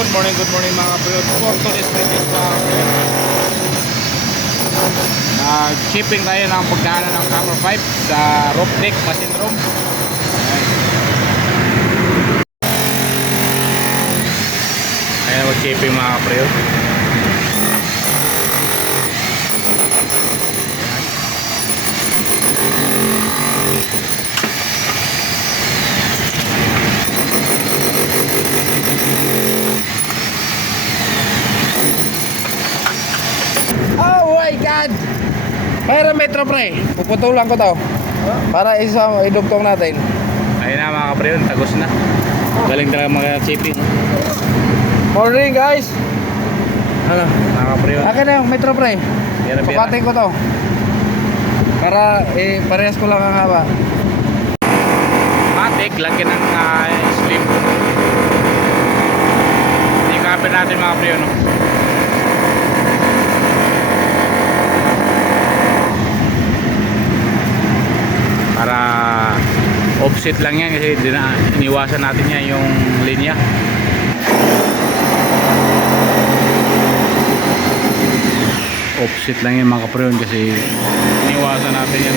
Good morning mga kapatid. For today's video mga kapatid, shipping tayo ng pagdaanan ng camera pipe sa rope deck machine room. Ayan, mag-shipping mga kapatid. Oh my God! Mayroon metro pre, puputulan ko to para idugtong natin. Ayun na mga kapre, tagos na. Galing talaga mga shipping. Morning guys! Ano? Mga kapre, akin na yung metro pre. Sukatin ko to para parehas ko lang ang haba. Matik, lagyan ng slip. Ikapin natin mga kapre, no? Para offset lang yan kasi iniwasan natin yan yung linya. Offset lang yan mga kapreon kasi iniwasan natin yan.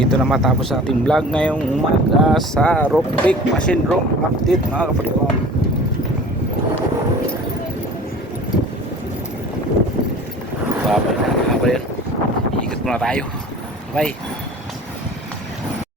Dito na matapos sa ating vlog ngayong umaga sa rope deck machine room update mga kapreon. Babay na mga kapreon. Ikot muna tayo. Bye.